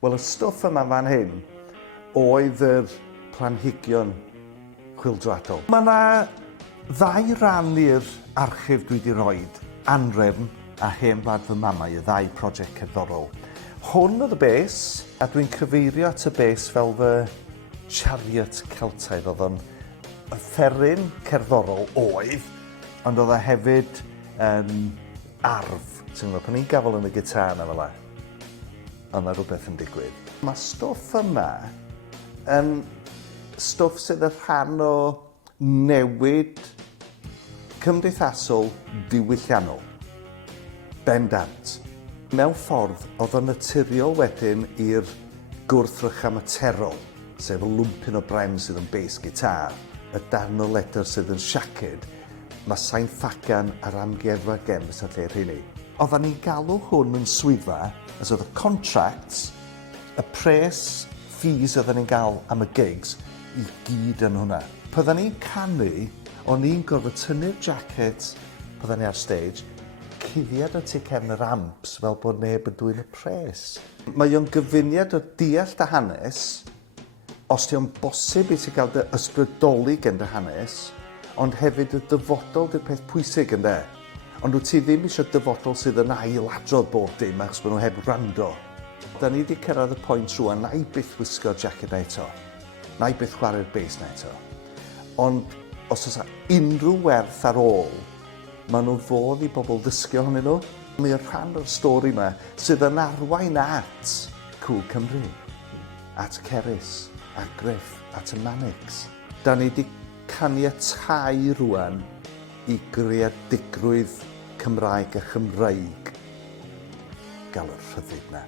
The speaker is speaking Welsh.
Wel, y stwff yma fan hyn oedd yr planhigion chwyldroadol. Mae yna ddau ran i'r archif dwi wedi rhoi, anrefn a hen wlad fy mamau, y ddau prosiect cerddorol. Hwn oedd y bes, a dwi'n cyfeirio at y bes fel fy chariot Celtaidd. Oedd o'n offeryn cerddorol oedd, ond oedd e hefyd arf. Pan ni'n gafel yn y gitar yna fel e, ond mae rhywbeth yn digwydd. Mae stwff yma yn stwff sydd yn rhan o newid cymdeithasol diwylliannol. Bendant. Mewn ffordd, oedd o'n naturiol wedyn i'r gwrthrych amaterol, sef y lwmpyn o brem sydd yn bes gitar, y darn o ledr sydd yn siaced, mae Sain Ffagan a'r Amgueddfa Cymru yn lle rheini. Oedden ni'n galw hwn yn swyddfa, as oedd y contracts, y pres, fees oedden ni'n gael am y gigs, i gyd yn hwnna. Pydden ni'n canu, o'n ni'n gorfod tynnu'r jacket, pydden ni ar stage, cuddiad o tu cefn yr amps fel bod neb yn dwy'n y pres. Mae o'n gyfuniad o deall dy hanes, os ti o'n bosib i ti gael dy ysbrydoli gen dy hanes, ond hefyd y dyfodol di'r peth pwysig yn de. Ond wyt ti ddim eisiau dyfodol sydd yn ailadrodd bob dim achos bod nhw heb wrando. Da ni wedi cyrraedd y pwynt rwan, na i byth wisgo'r jacket na eto. Na i byth chwarae'r bass na eto. Ond os oes unrhyw werth ar ôl, maen nhw fodd i bobl ddysgu ohonyn nhw. Mae'r rhan o'r stori yma sydd yn arwain at Cwl Cymru, at Cerys, at Griff, at y Mannix. Da ni wedi caniatáu rwan i greadigrwydd Cymraeg a Chymreig gael y rhyddid na.